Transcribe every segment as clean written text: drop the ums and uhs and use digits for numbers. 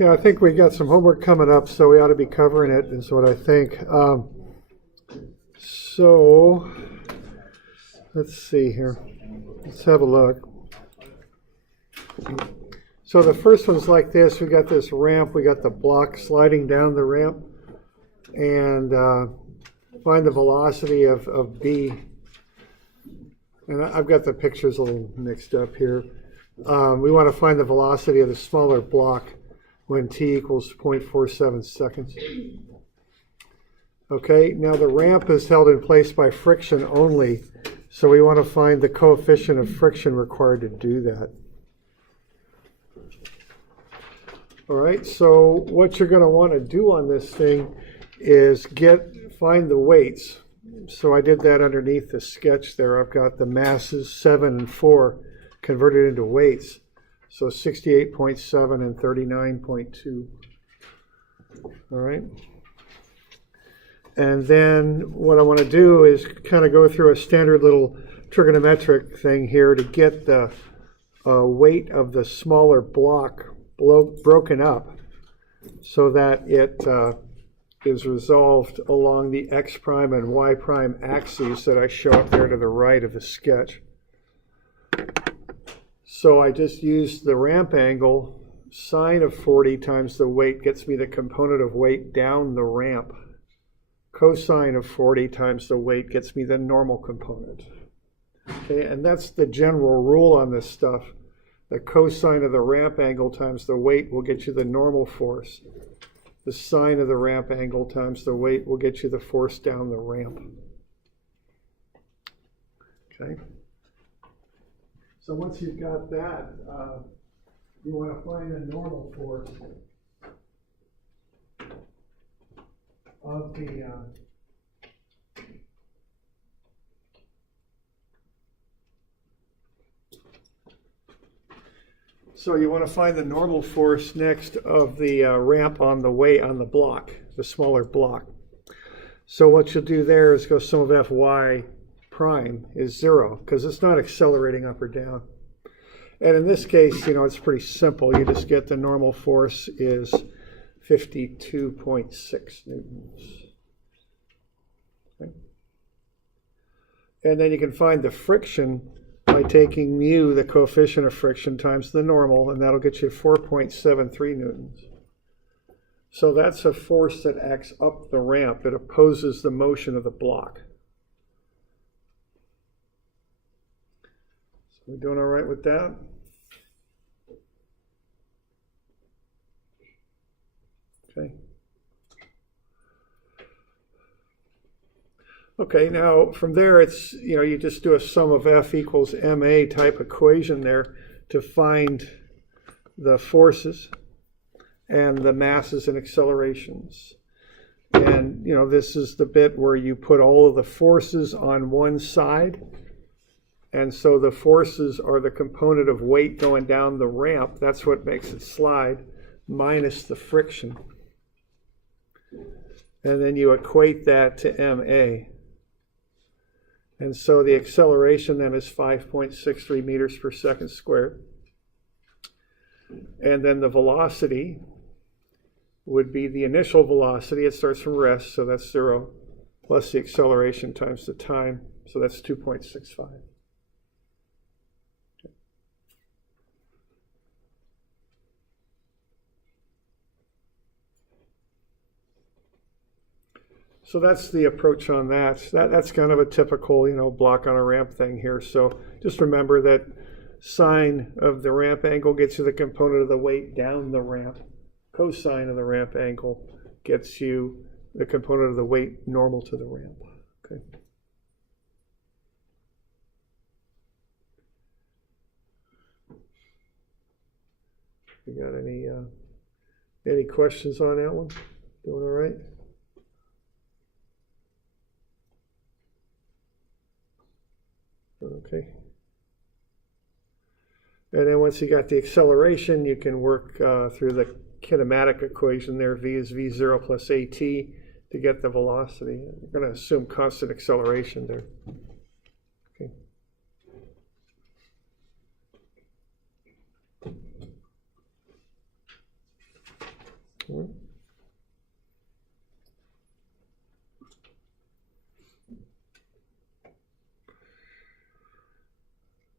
Okay, I think we got some homework coming up, so we ought to be covering it, is what I think. So, let's see here. Let's have a look. So the first one's like this. We got this ramp. We got the block sliding down the ramp. And find the velocity of B. And I've got the pictures a little mixed up here. We want to find the velocity of the smaller block when t equals 0.47 seconds. Okay, now the ramp is held in place by friction only, so we want to find the coefficient of friction required to do that. All right, so what you're going to want to do on this thing is find the weights. So I did that underneath the sketch there. I've got the masses 7 and 4 converted into weights. So 68.7 and 39.2. All right. And then what I want to do is kind of go through a standard little trigonometric thing here to get the weight of the smaller block broken up so that it is resolved along the x prime and y prime axes that I show up there to the right of the sketch. So I just used the ramp angle. Sine of 40 times the weight gets me the component of weight down the ramp. Cosine of 40 times the weight gets me the normal component. Okay, and that's the general rule on this stuff. The cosine of the ramp angle times the weight will get you the normal force. The sine of the ramp angle times the weight will get you the force down the ramp. Okay. So once you've got that, you want to find the normal force of the so you want to find the normal force next of the ramp on the block, the smaller block. So what you'll do there is go sum of Fy prime is 0 because it's not accelerating up or down. And in this case, it's pretty simple. You just get the normal force is 52.6 newtons. Okay. And then you can find the friction by taking mu, the coefficient of friction, times the normal, and that'll get you 4.73 newtons. So that's a force that acts up the ramp. It opposes the motion of the block. So we doing all right with that? Okay. Okay, now from there it's, you just do a sum of F equals ma type equation there to find the forces and the masses and accelerations. And, this is the bit where you put all of the forces on one side. And so the forces are the component of weight going down the ramp. That's what makes it slide, minus the friction. And then you equate that to ma. And so the acceleration then is 5.63 meters per second squared. And then the velocity would be the initial velocity. It starts from rest, so that's 0, plus the acceleration times the time, so that's 2.65. So that's the approach on that. That's kind of a typical, block on a ramp thing here. So just remember that sine of the ramp angle gets you the component of the weight down the ramp. Cosine of the ramp angle gets you the component of the weight normal to the ramp. Okay. You got any questions on that one? Doing all right? Okay. And then once you got the acceleration, you can work through the kinematic equation there. V is V0 plus AT to get the velocity. You're going to assume constant acceleration there. Okay.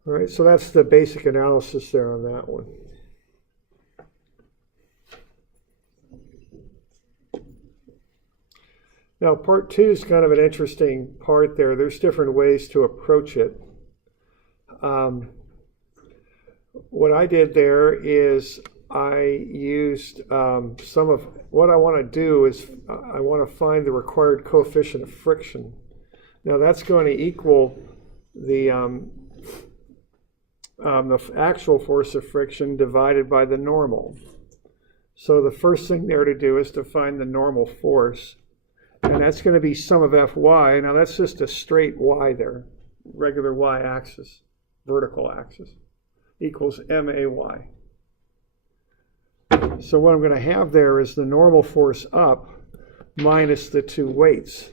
All right, so that's the basic analysis there on that one. Now, part two is kind of an interesting part there. There's different ways to approach it. What I did there is I used some of what I want to do is I want to find the required coefficient of friction. Now, that's going to equal the actual force of friction divided by the normal. So the first thing there to do is to find the normal force. And that's going to be sum of Fy. Now that's just a straight y there, regular y-axis, vertical axis, equals MAY. So what I'm going to have there is the normal force up minus the two weights.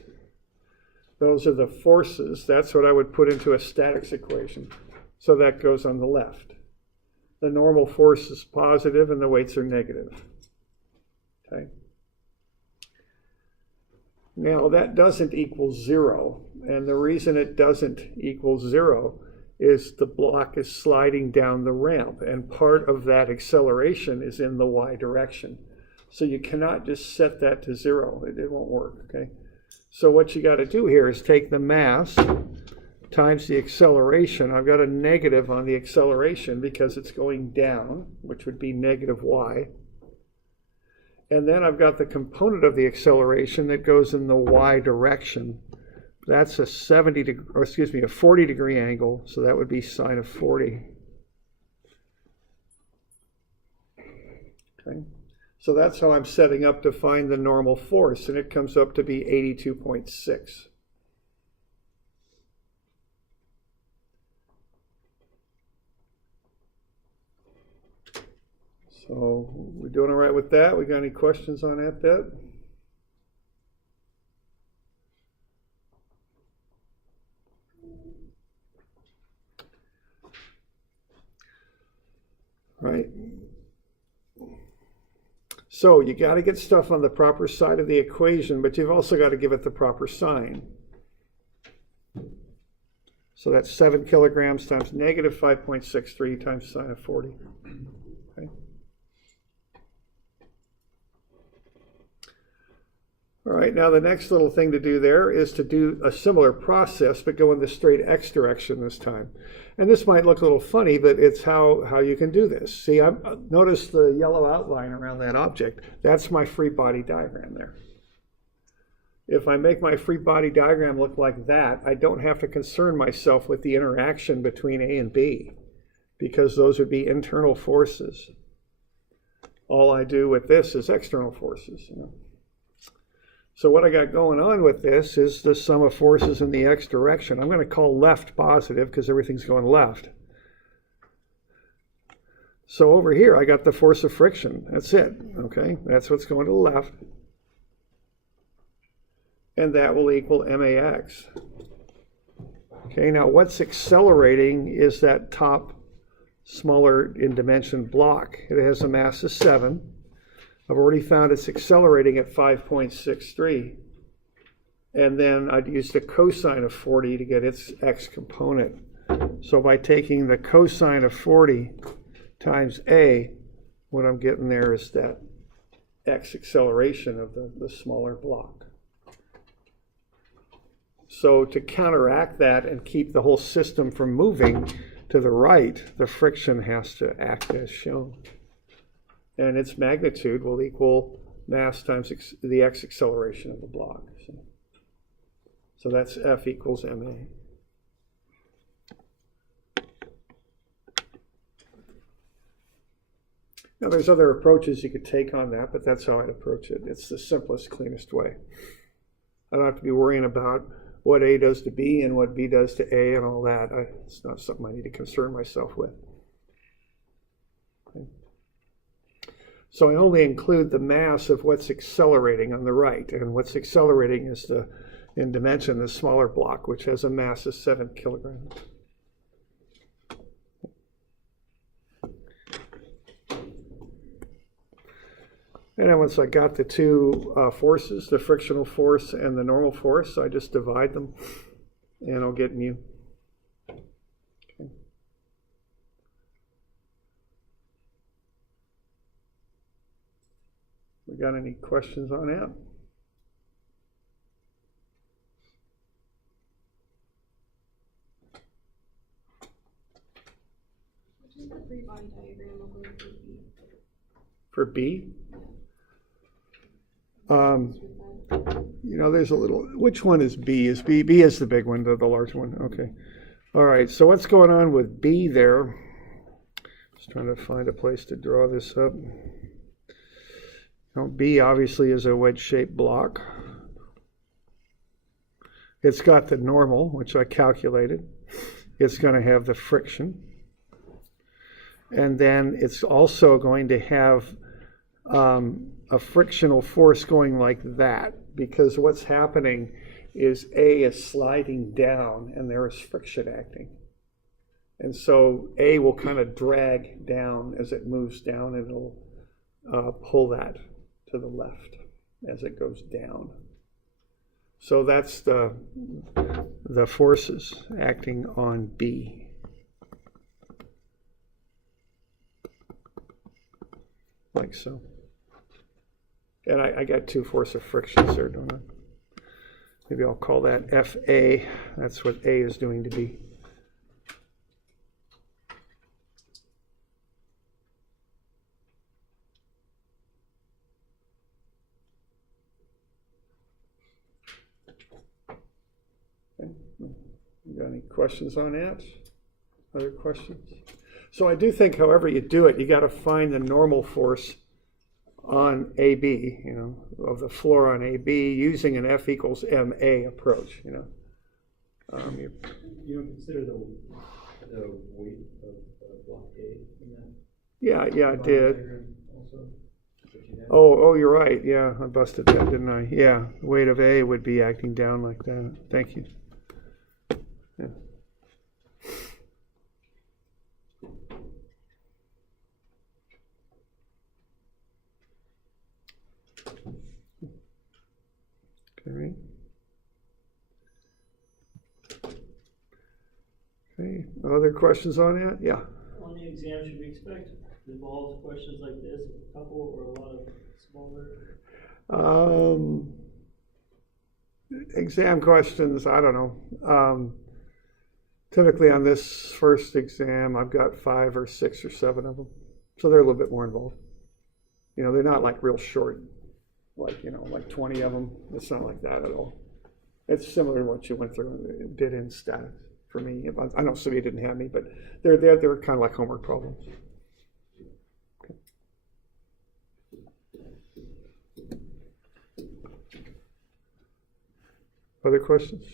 Those are the forces. That's what I would put into a statics equation. So that goes on the left. The normal force is positive and the weights are negative. Okay. Now that doesn't equal 0, and the reason it doesn't equal 0 is the block is sliding down the ramp, and part of that acceleration is in the y direction. So you cannot just set that to 0. It won't work, okay? So what you got to do here is take the mass times the acceleration. I've got a negative on the acceleration because it's going down, which would be negative y. And then I've got the component of the acceleration that goes in the y direction. That's a 40 degree angle, so that would be sine of 40. Okay. So that's how I'm setting up to find the normal force, and it comes up to be 82.6. So we're doing all right with that? We got any questions on that bit? Right. So you got to get stuff on the proper side of the equation, but you've also got to give it the proper sign. So that's 7 kilograms times negative 5.63 times sine of 40. Okay. All right, now the next little thing to do there is to do a similar process, but go in the straight x direction this time. And this might look a little funny, but it's how you can do this. See, notice the yellow outline around that object. That's my free body diagram there. If I make my free body diagram look like that, I don't have to concern myself with the interaction between A and B, because those would be internal forces. All I do with this is external forces, you know. So what I got going on with this is the sum of forces in the x direction. I'm going to call left positive because everything's going left. So over here, I got the force of friction. That's it, okay? That's what's going to the left. And that will equal MAX. Okay, now what's accelerating is that top smaller in dimension block. It has a mass of 7. I've already found it's accelerating at 5.63. And then I'd use the cosine of 40 to get its x component. So by taking the cosine of 40 times A, what I'm getting there is that x acceleration of the smaller block. So to counteract that and keep the whole system from moving to the right, the friction has to act as shown. And its magnitude will equal mass times the x acceleration of the block. So that's F equals ma. Now there's other approaches you could take on that, but that's how I'd approach it. It's the simplest, cleanest way. I don't have to be worrying about what A does to B and what B does to A and all that. It's not something I need to concern myself with. Okay. So I only include the mass of what's accelerating on the right, and what's accelerating is in dimension, the smaller block, which has a mass of 7 kilograms. And then once I got the two forces, the frictional force and the normal force, I just divide them, and I'll get mu. Okay. We got any questions on that? What is the free body diagram of going for B? For B? There's a little, which one is B? B is the big one, the large one. Okay. All right, so what's going on with B there? Just trying to find a place to draw this up. B obviously is a wedge-shaped block. It's got the normal, which I calculated. It's going to have the friction. And then it's also going to have a frictional force going like that, because what's happening is A is sliding down and there is friction acting. And so A will kind of drag down as it moves down, and it'll pull that to the left as it goes down. So that's the forces acting on B. Like so. And I got two force of frictions there, don't I? Maybe I'll call that FA. That's what A is doing to B. Okay. You got any questions on that? Other questions? So I do think, however you do it, you got to find the normal force on AB, of the floor on AB using an F equals MA approach, You don't consider the weight of block A in that? Yeah, I did. Oh, you're right. Yeah, I busted that, didn't I? Yeah, the weight of A would be acting down like that. Thank you. Yeah. Okay. Okay. Other questions on that? Yeah. On the exam, should we expect involved questions like this, a couple or a lot of smaller? Exam questions, I don't know. Typically on this first exam, I've got 5 or 6 or 7 of them. So they're a little bit more involved. They're not like real short, like 20 of them. It's not like that at all. It's similar to what you went through, did in statics for me. I know some of you didn't have me, but they're kind of like homework problems. Okay. Other questions?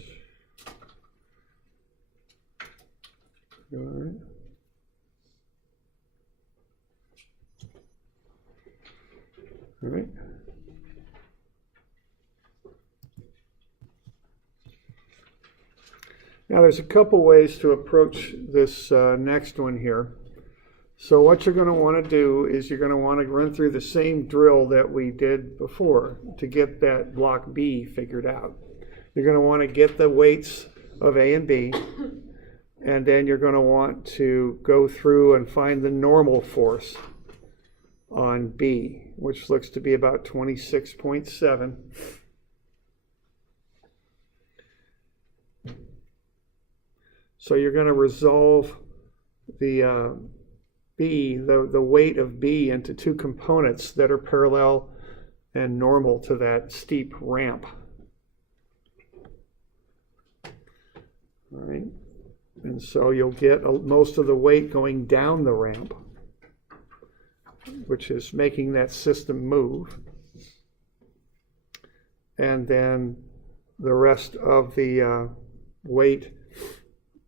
You all right? All right. Now there's a couple ways to approach this next one here. So what you're going to want to do is you're going to want to run through the same drill that we did before to get that block B figured out. You're going to want to get the weights of A and B, and then you're going to want to go through and find the normal force on B, which looks to be about 26.7. So you're going to resolve the B, the weight of B, into two components that are parallel and normal to that steep ramp. All right. And so you'll get most of the weight going down the ramp, which is making that system move. And then the rest of the weight,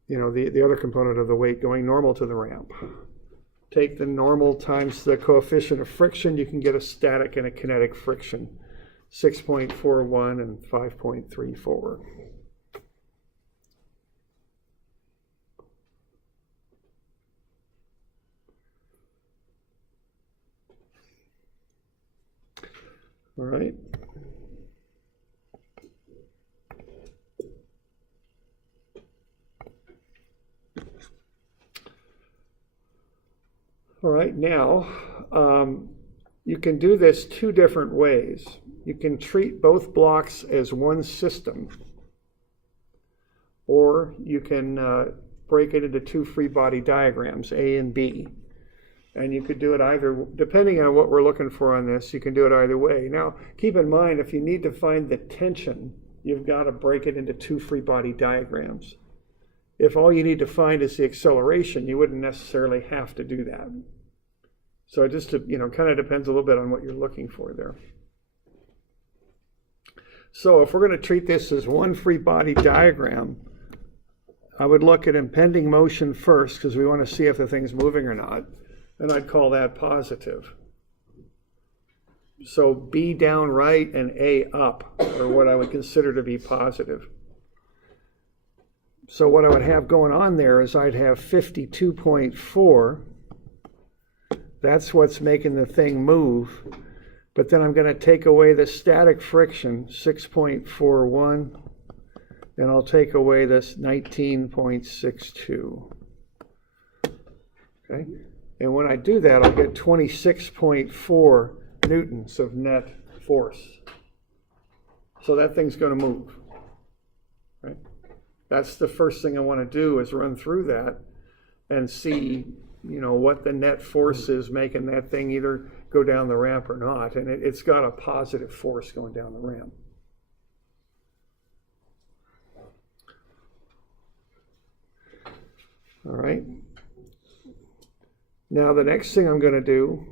the other component of the weight going normal to the ramp. Take the normal times the coefficient of friction, you can get a static and a kinetic friction, 6.41 and 5.34. All right. All right, now You can do this two different ways. You can treat both blocks as one system, or you can break it into two free body diagrams, A and B. And you could do it either, depending on what we're looking for on this, you can do it either way. Now, keep in mind, if you need to find the tension, you've got to break it into two free body diagrams. If all you need to find is the acceleration, you wouldn't necessarily have to do that. So it just, kind of depends a little bit on what you're looking for there. So if we're going to treat this as one free body diagram, I would look at impending motion first, because we want to see if the thing's moving or not. And I'd call that positive. So B down right and A up are what I would consider to be positive. So what I would have going on there is I'd have 52.4. That's what's making the thing move. But then I'm going to take away the static friction, 6.41, and I'll take away this 19.62. Okay? And when I do that, I'll get 26.4 newtons of net force. So that thing's going to move. Right? That's the first thing I want to do, is run through that and see, what the net force is making that thing either go down the ramp or not. And it's got a positive force going down the ramp. All right. Now the next thing I'm going to do,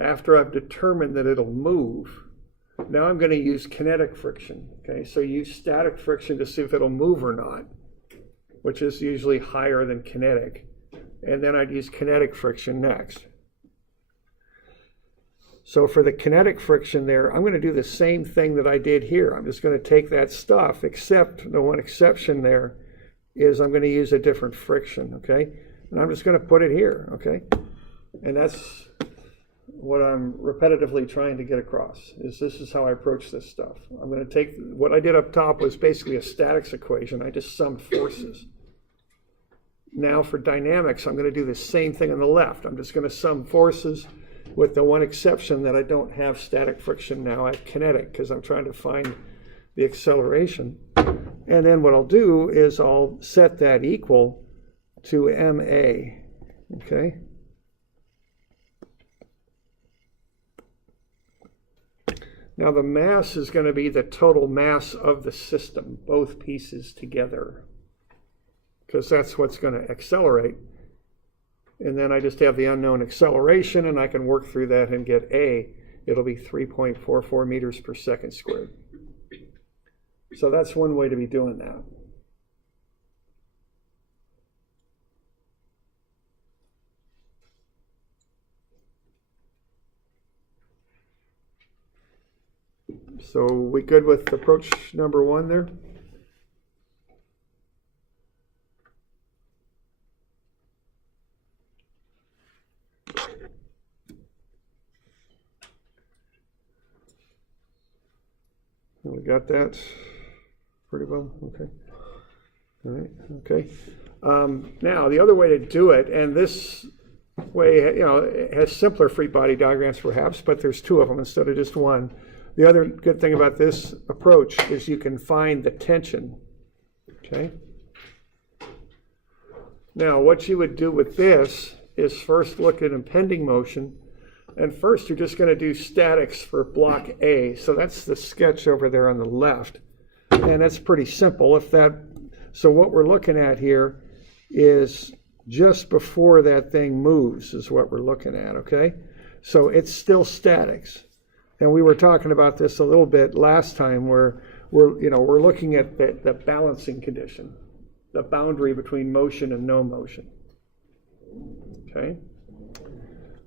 after I've determined that it'll move, now I'm going to use kinetic friction. Okay, so use static friction to see if it'll move or not, which is usually higher than kinetic. And then I'd use kinetic friction next. So for the kinetic friction there, I'm going to do the same thing that I did here. I'm just going to take that stuff, except the one exception there is I'm going to use a different friction, okay? And I'm just going to put it here, okay? And that's what I'm repetitively trying to get across, is this is how I approach this stuff. I'm going to take, what I did up top was basically a statics equation. I just summed forces. Now for dynamics, I'm going to do the same thing on the left. I'm just going to sum forces, with the one exception that I don't have static friction now. I have kinetic, because I'm trying to find the acceleration. And then what I'll do is I'll set that equal to MA, okay? Now the mass is going to be the total mass of the system, both pieces together, because that's what's going to accelerate. And then I just have the unknown acceleration, and I can work through that and get A. It'll be 3.44 meters per second squared. So that's one way to be doing that. So we good with approach number one there? We got that pretty well, okay. All right, okay. Now the other way to do it, and this way, it has simpler free body diagrams perhaps, but there's two of them instead of just one. The other good thing about this approach is you can find the tension, okay? Now what you would do with this is first look at impending motion. And first, you're just going to do statics for block A. So that's the sketch over there on the left. And that's pretty simple. So what we're looking at here is just before that thing moves is what we're looking at, okay? So it's still statics. And we were talking about this a little bit last time, where we're looking at the balancing condition, the boundary between motion and no motion, okay?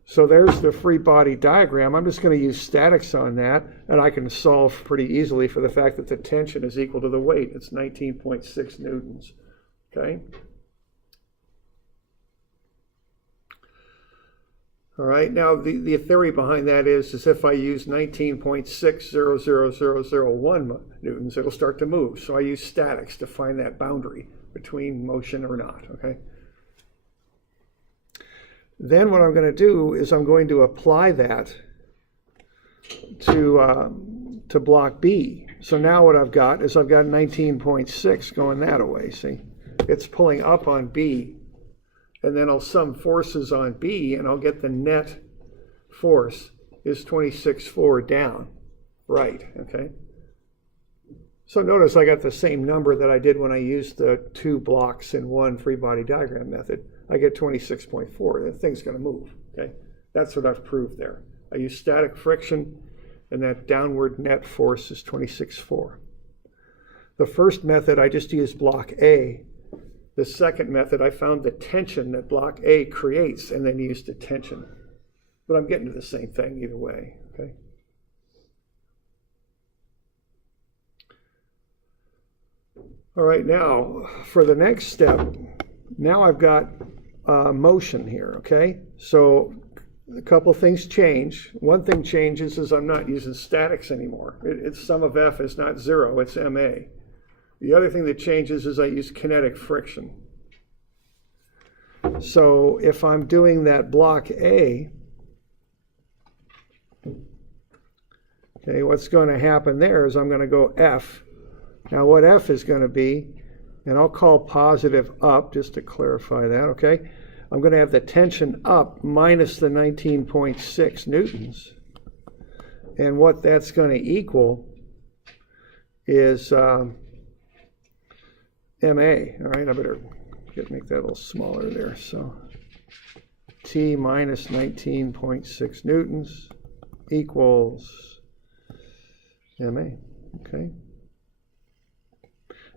So there's the free body diagram. I'm just going to use statics on that, and I can solve pretty easily for the fact that the tension is equal to the weight. It's 19.6 newtons, okay? All right, now the theory behind that is if I use 19.600001 newtons, it'll start to move. So I use statics to find that boundary between motion or not, okay? Then what I'm going to do is I'm going to apply that to block B. So now what I've got is I've got 19.6 going that way, see? It's pulling up on B, and then I'll sum forces on B, and I'll get the net force is 26.4 down, right, okay? So notice I got the same number that I did when I used the 2 blocks in one free body diagram method. I get 26.4, the thing's gonna move, okay? That's what I've proved there. I use static friction, and that downward net force is 26.4. The first method, I just used block A. The second method, I found the tension that block A creates and then used the tension. But I'm getting to the same thing either way, okay? All right, now for the next step, now I've got motion here, okay? So a couple things change. One thing changes is I'm not using statics anymore. It's sum of F is not 0, it's MA. The other thing that changes is I use kinetic friction. So if I'm doing that block A, okay, what's going to happen there is I'm going to go F. Now what F is going to be, and I'll call positive up just to clarify that, okay? I'm going to have the tension up minus the 19.6 newtons. And what that's going to equal is MA. All right, I better make that a little smaller there. So T minus 19.6 newtons equals MA, okay?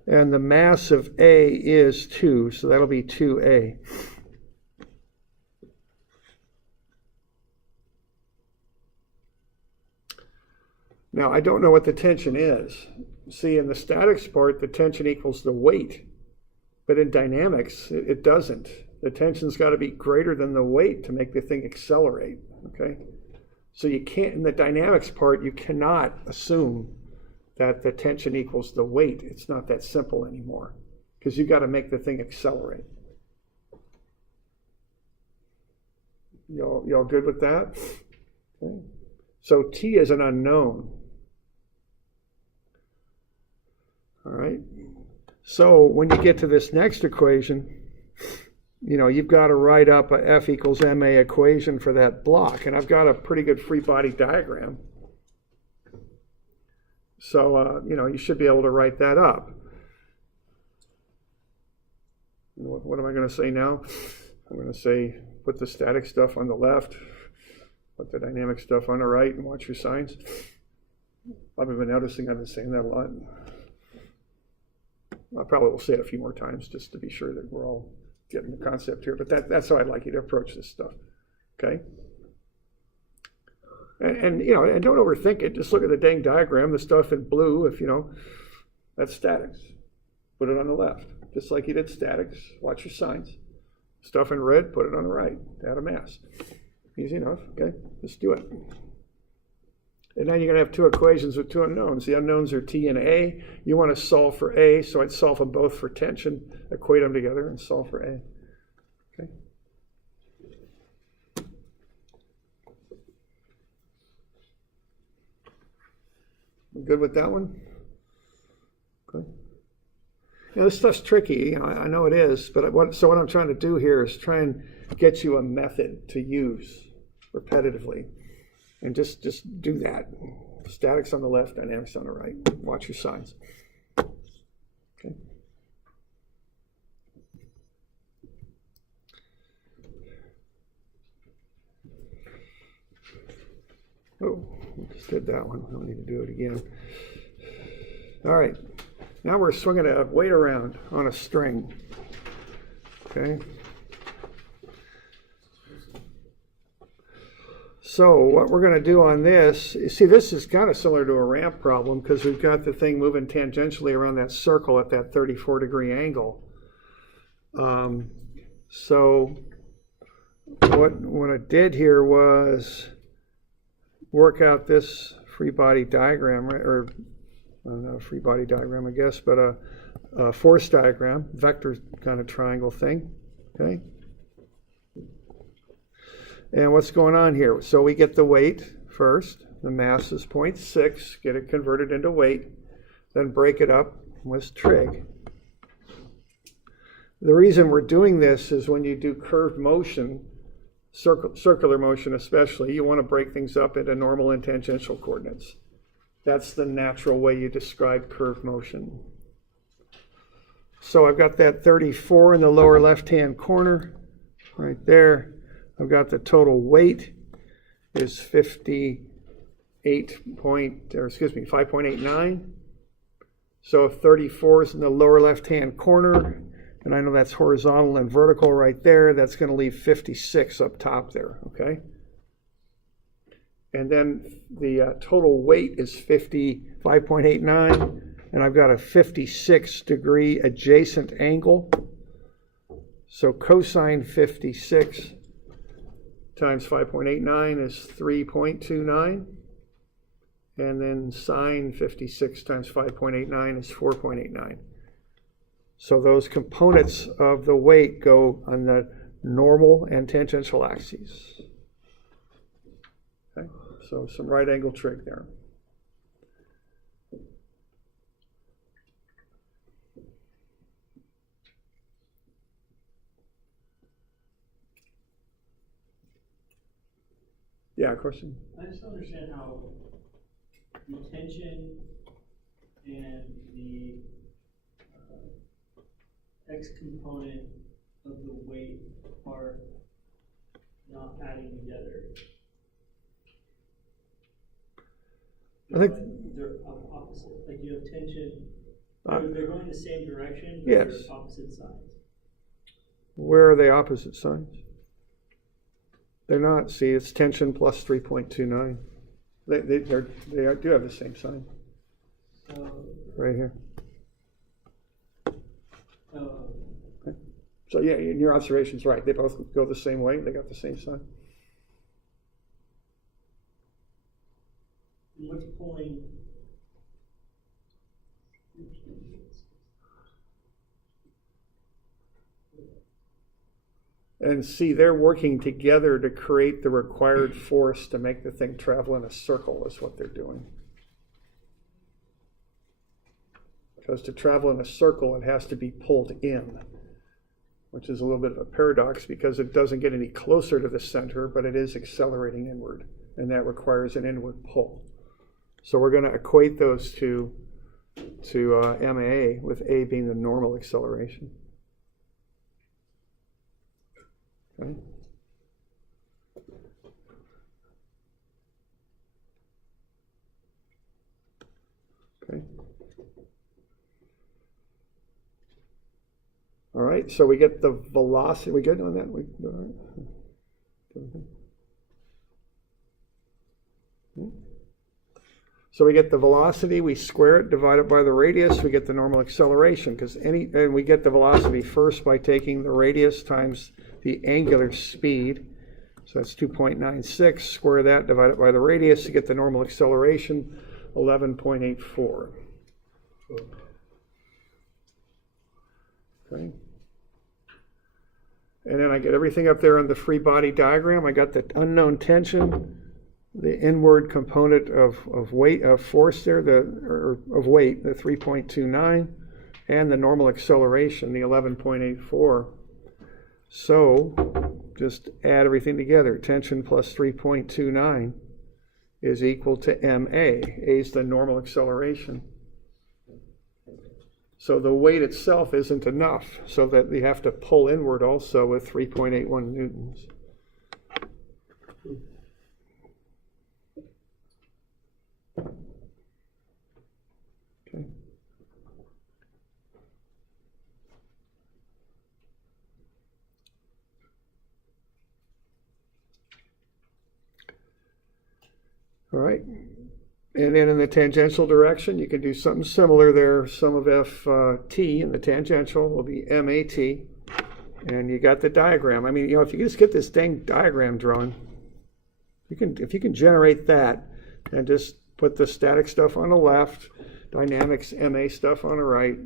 And the mass of A is 2, so that'll be 2A. Now, I don't know what the tension is. See, in the statics part, the tension equals the weight. But in dynamics, it doesn't. The tension's got to be greater than the weight to make the thing accelerate, okay? So you can't, in the dynamics part, you cannot assume that the tension equals the weight. It's not that simple anymore, because you've got to make the thing accelerate. Y'all good with that? Okay. So T is an unknown. All right. So when you get to this next equation, you know, you've got to write up a F equals MA equation for that block. And I've got a pretty good free body diagram. So, you know, you should be able to write that up. What am I going to say now? I'm going to say put the static stuff on the left, put the dynamic stuff on the right, and watch your signs. I've been noticing I've been saying that a lot. I probably will say it a few more times just to be sure that we're all getting the concept here. But that's how I'd like you to approach this stuff. Okay? And you know, and don't overthink it. Just look at the dang diagram. The stuff in blue, if you know, that's statics. Put it on the left. Just like you did statics. Watch your signs. Stuff in red, put it on the right. Add a mass. Easy enough. Okay? Let's do it. And then you're going to have two equations with two unknowns. The unknowns are T and A. You want to solve for A, so I'd solve them both for tension, equate them together, and solve for A. Okay. Good with that one? Okay. You know, this stuff's tricky. You know, I know it is, but what I'm trying to do here is try and get you a method to use repetitively. And just do that. Statics on the left, dynamics on the right. Watch your signs. Okay. Oh, we just did that one. I don't need to do it again. All right. Now we're swinging a weight around on a string. Okay. So what we're going to do on this, you see, this is kind of similar to a ramp problem because we've got the thing moving tangentially around that circle at that 34-degree angle. So what I did here was work out this free body diagram, right? Or not a free body diagram, I guess, but a force diagram, vector kind of triangle thing. Okay. And what's going on here? So we get the weight first, the mass is 0.6, get it converted into weight, then break it up with trig. The reason we're doing this is when you do curved motion, circular motion especially, you want to break things up into normal and tangential coordinates. That's the natural way you describe curved motion. So I've got that 34 in the lower left-hand corner, right there. I've got the total weight is 5.89. So if 34 is in the lower left-hand corner, and I know that's horizontal and vertical right there, that's going to leave 56 up top there, okay? And then the total weight is 55.89, and I've got a 56-degree adjacent angle. So cosine 56 times 5.89 is 3.29. And then sine 56 times 5.89 is 4.89. So those components of the weight go on the normal and tangential axes. Okay, so some right angle trig there. Yeah, question? I just don't understand how the tension and the x component of the weight are not adding together. I think they're opposite. Like you have tension, they're going the same direction, but yes. they're opposite sides. Where are they opposite signs? They're not. See, it's tension plus 3.29. They do have the same sign. So, right here. okay. So yeah, your observation's right. They both go the same way. They got the same sign. What's pulling? And see, they're working together to create the required force to make the thing travel in a circle is what they're doing. Because to travel in a circle, it has to be pulled in, which is a little bit of a paradox because it doesn't get any closer to the center, but it is accelerating inward, and that requires an inward pull. So we're going to equate those to MA, with A being the normal acceleration. Okay. Okay. All right, so we get the velocity. We good on that? All right. So we get the velocity, we square it, divide it by the radius, we get the normal acceleration, and we get the velocity first by taking the radius times the angular speed. So that's 2.96, square that, divide it by the radius to get the normal acceleration, 11.84. Okay. And then I get everything up there on the free body diagram. I got the unknown tension, the inward component of weight, of force there, of weight, the 3.29, and the normal acceleration, the 11.84. So just add everything together. Tension plus 3.29 is equal to MA. A is the normal acceleration. So the weight itself isn't enough, so that you have to pull inward also with 3.81 newtons. Okay. All right. And then in the tangential direction, you can do something similar there. Sum of Ft in the tangential will be MAT. And you got the diagram. I mean, if you just get this dang diagram drawn, if you can generate that and just put the static stuff on the left, dynamics MA stuff on the right,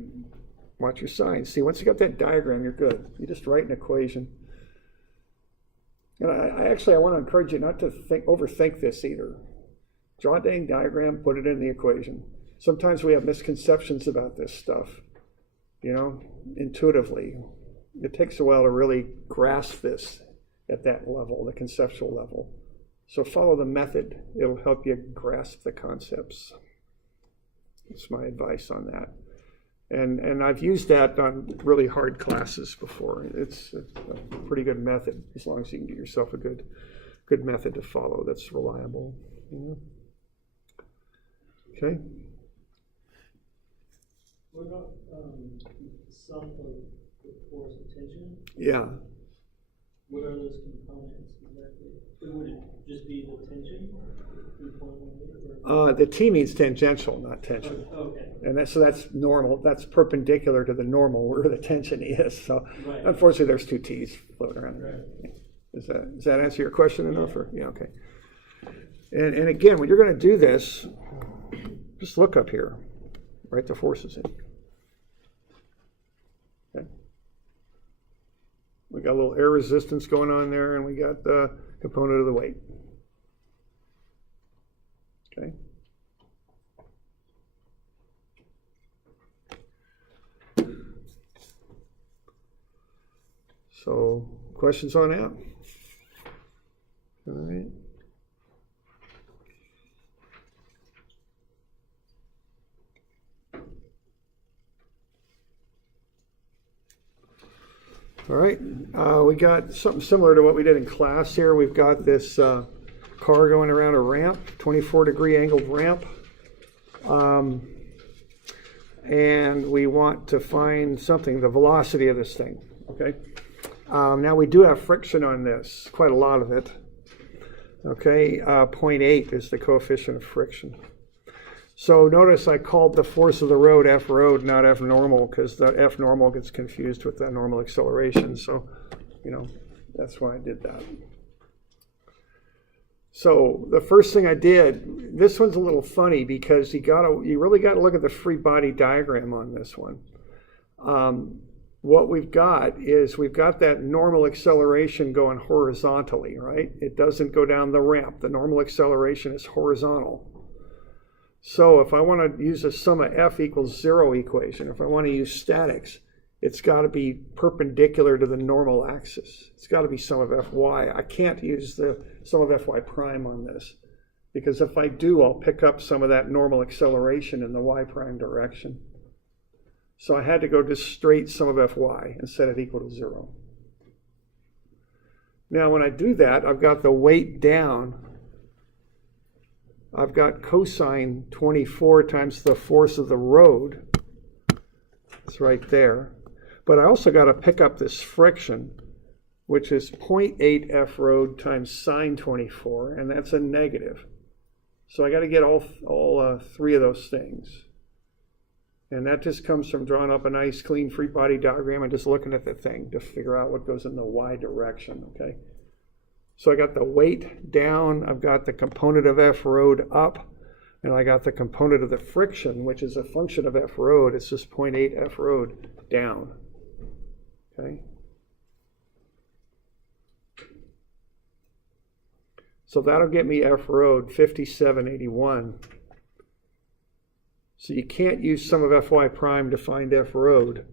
watch your signs. See, once you got that diagram, you're good. You just write an equation. And I want to encourage you not to overthink this either. Draw a dang diagram, put it in the equation. Sometimes we have misconceptions about this stuff, intuitively. It takes a while to really grasp this at that level, the conceptual level. So follow the method. It'll help you grasp the concepts. That's my advice on that. And I've used that on really hard classes before. It's a pretty good method, as long as you can get yourself a good method to follow that's reliable. Okay. What about sum of the force of tension? Yeah. What are those components exactly? Would it just be the tension? 3.18? The T means tangential, not tension. Okay. And that's normal. That's perpendicular to the normal where the tension is. So Right. Unfortunately, there's two T's floating around. Right. Does that answer your question enough? Or, yeah, okay. And again, when you're going to do this, just look up here. Write the forces in. Okay. We got a little air resistance going on there, and we got the component of the weight. Okay. So, questions on that? All right. All right, we got something similar to what we did in class here. We've got this car going around a ramp, 24-degree angled ramp. And we want to find something, the velocity of this thing, okay? Now we do have friction on this, quite a lot of it. Okay, 0.8 is the coefficient of friction. So notice I called the force of the road F road, not F normal, because the F normal gets confused with the normal acceleration. So, that's why I did that. So the first thing I did, this one's a little funny because you really got to look at the free body diagram on this one. What we've got is we've got that normal acceleration going horizontally, right? It doesn't go down the ramp. The normal acceleration is horizontal. So if I want to use a sum of F equals 0 equation, if I want to use statics, it's got to be perpendicular to the normal axis. It's got to be sum of Fy. I can't use the sum of Fy prime on this, because if I do, I'll pick up some of that normal acceleration in the y prime direction. So I had to go just straight sum of Fy and set it equal to 0. Now when I do that, I've got the weight down. I've got cosine 24 times the force of the road. It's right there. But I also got to pick up this friction, which is 0.8 F road times sine 24, and that's a negative. So I got to get all three of those things. And that just comes from drawing up a nice clean free body diagram and just looking at the thing to figure out what goes in the y direction, okay? So I got the weight down, I've got the component of F road up, and I got the component of the friction, which is a function of F road. It's just 0.8 F road down, okay? So that'll get me F road 5781. So you can't use sum of Fy prime to find F road,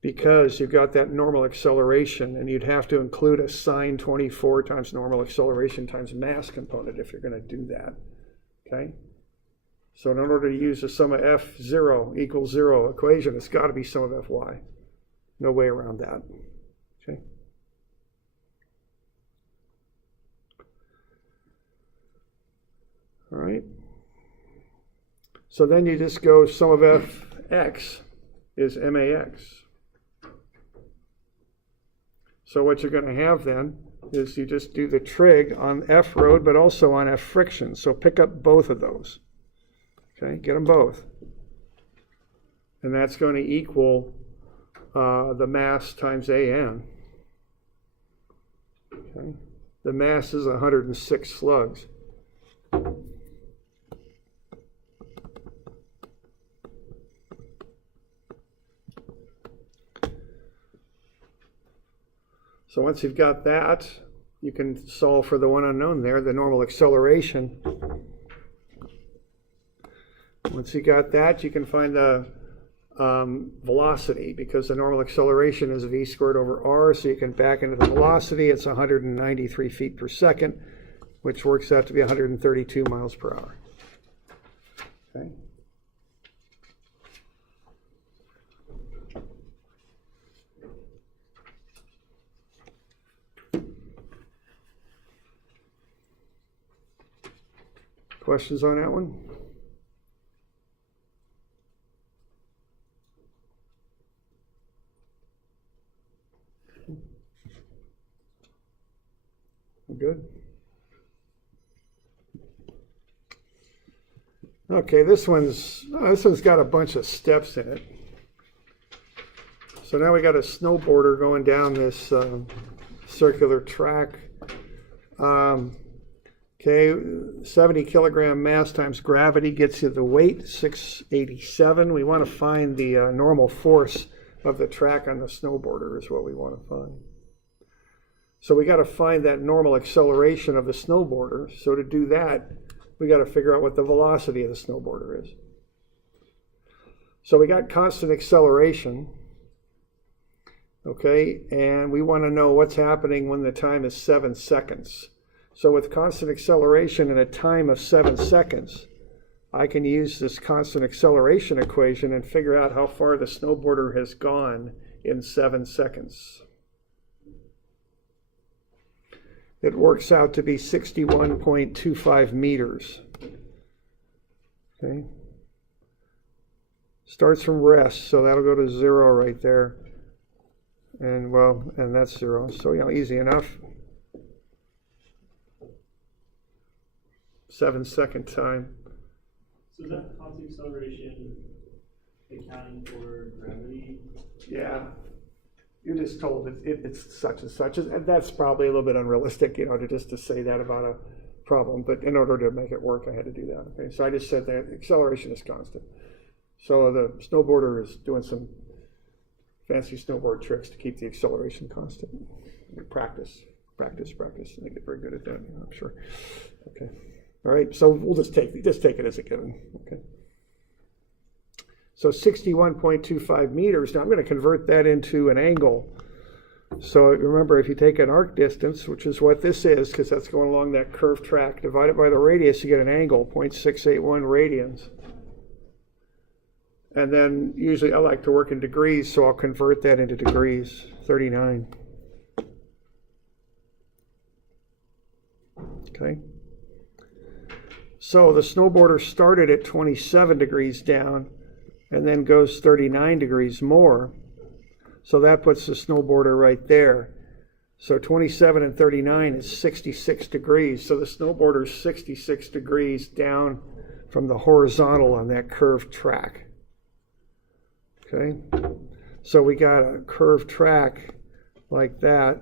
because you've got that normal acceleration, and you'd have to include a sine 24 times normal acceleration times mass component if you're going to do that, okay? So in order to use a sum of F0 equals 0 equation, it's got to be sum of Fy. No way around that, okay? All right. So then you just go sum of Fx is max. So what you're going to have then is you just do the trig on F road, but also on F friction. So pick up both of those. Okay, get them both. And that's going to equal the mass times AN. Okay. The mass is 106 slugs. So once you've got that, you can solve for the one unknown there, the normal acceleration. Once you got that, you can find the velocity, because the normal acceleration is v squared over r, so you can back into the velocity. It's 193 feet per second, which works out to be 132 miles per hour. Okay. Questions on that one? Good. Okay, this one's got a bunch of steps in it. So now we got a snowboarder going down this circular track. Okay, 70 kilogram mass times gravity gets you the weight, 687. We want to find the normal force of the track on the snowboarder is what we want to find. So we got to find that normal acceleration of the snowboarder. So to do that, we got to figure out what the velocity of the snowboarder is. So we got constant acceleration, okay, and we want to know what's happening when the time is 7 seconds. So with constant acceleration and a time of 7 seconds, I can use this constant acceleration equation and figure out how far the snowboarder has gone in 7 seconds. It works out to be 61.25 meters. Okay. Starts from rest, so that'll go to 0 right there. And well, and that's 0. So, you know, easy enough. 7-second time. So is that constant acceleration accounting for gravity? Yeah. You're just told it's such and such. And that's probably a little bit unrealistic, you know, to say that about a problem. But in order to make it work, I had to do that. Okay, so I just said that acceleration is constant. So the snowboarder is doing some fancy snowboard tricks to keep the acceleration constant. Practice. And they get very good at that, I'm sure. Okay. All right. So we'll just take it as a given. Okay. So 61.25 meters. Now I'm going to convert that into an angle. So remember, if you take an arc distance, which is what this is, because that's going along that curved track, divided by the radius, you get an angle, 0.681 radians. And then usually I like to work in degrees, so I'll convert that into degrees, 39. Okay. So the snowboarder started at 27 degrees down and then goes 39 degrees more. So that puts the snowboarder right there. So 27 and 39 is 66 degrees. So the snowboarder's 66 degrees down from the horizontal on that curved track. Okay. So we got a curved track like that,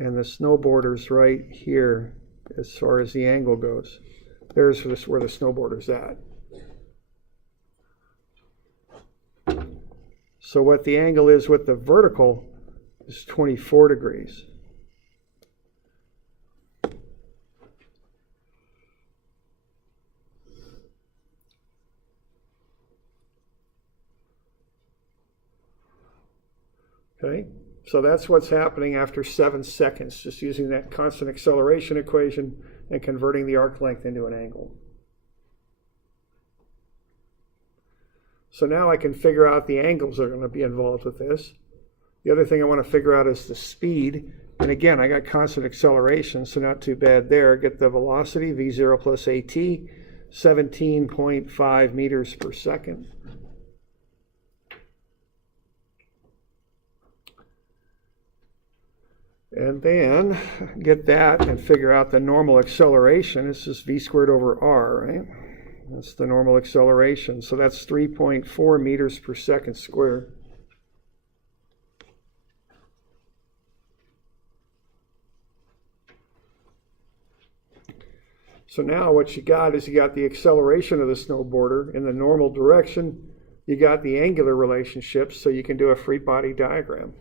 and the snowboarder's right here as far as the angle goes. There's where the snowboarder's at. So what the angle is with the vertical is 24 degrees. Okay, so that's what's happening after 7 seconds, just using that constant acceleration equation and converting the arc length into an angle. So now I can figure out the angles that are going to be involved with this. The other thing I want to figure out is the speed. And again, I got constant acceleration, so not too bad there. Get the velocity, v0 plus at, 17.5 meters per second. And then get that and figure out the normal acceleration. This is v squared over r, right? That's the normal acceleration. So that's 3.4 meters per second squared. So now what you got is you got the acceleration of the snowboarder in the normal direction. You got the angular relationships, so you can do a free body diagram.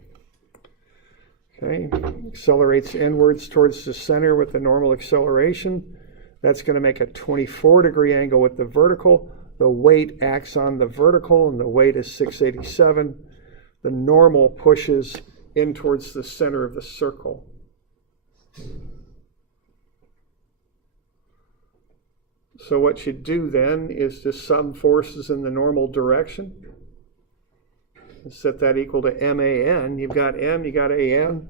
Okay, accelerates inwards towards the center with the normal acceleration. That's going to make a 24 degree angle with the vertical, the weight acts on the vertical, and the weight is 687. The normal pushes in towards the center of the circle. So what you do then is just sum forces in the normal direction. And set that equal to MAN. You've got M, you got AN,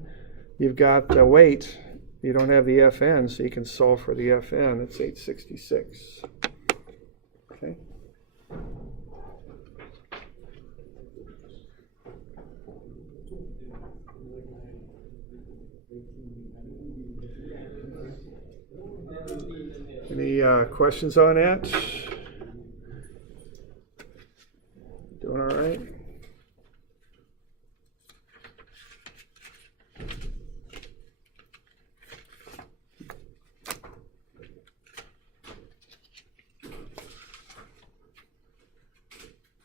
you've got the weight. You don't have the FN, so you can solve for the FN. It's 866. Okay. Any questions on that? Doing all right?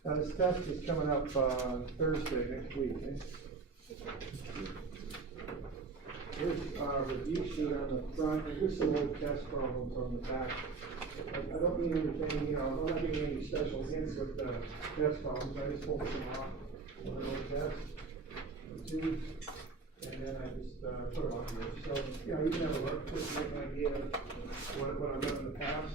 Now this test is coming up Thursday next week. Here's a review sheet on the front. Here's some old test problems on the back. I don't mean anything, I'm not giving any special hints with the test problems. I just pulled them off on an old test or two, and then I just put them on here. So, you can have a look, just to get an idea of what I've done in the past.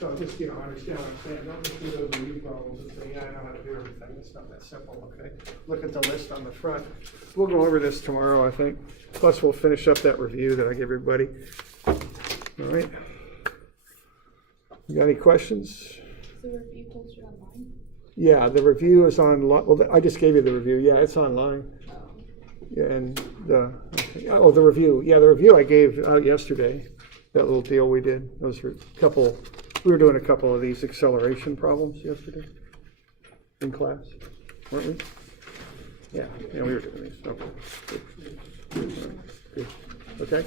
So just, understand what I'm saying. Don't look through those review problems and say, yeah, I know how to do everything. It's not that simple, okay? Look at the list on the front. We'll go over this tomorrow, I think. Plus, we'll finish up that review that I give everybody. All right. You got any questions? Is the review posted online? Yeah, the review is online. Well, I just gave you the review. Yeah, it's online. Yeah, and the review. Yeah, the review I gave out yesterday. That little deal we did. Those were a couple. We were doing a couple of these acceleration problems yesterday in class, weren't we? Yeah, we were doing these. Okay. Good. Okay.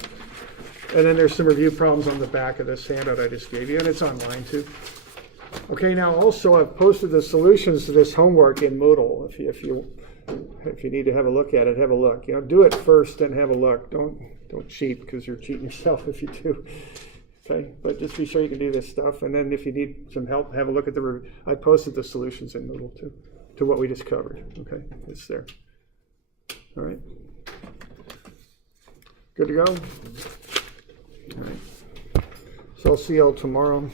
And then there's some review problems on the back of this handout I just gave you, and it's online too. Okay, now also I've posted the solutions to this homework in Moodle. If you need to have a look at it, have a look. Do it first, then have a look. Don't cheat, because you're cheating yourself if you do. Okay, but just be sure you can do this stuff, and then if you need some help, have a look at the review. I posted the solutions in Moodle too, to what we just covered. Okay, it's there. All right. Good to go? All right. So I'll see y'all tomorrow.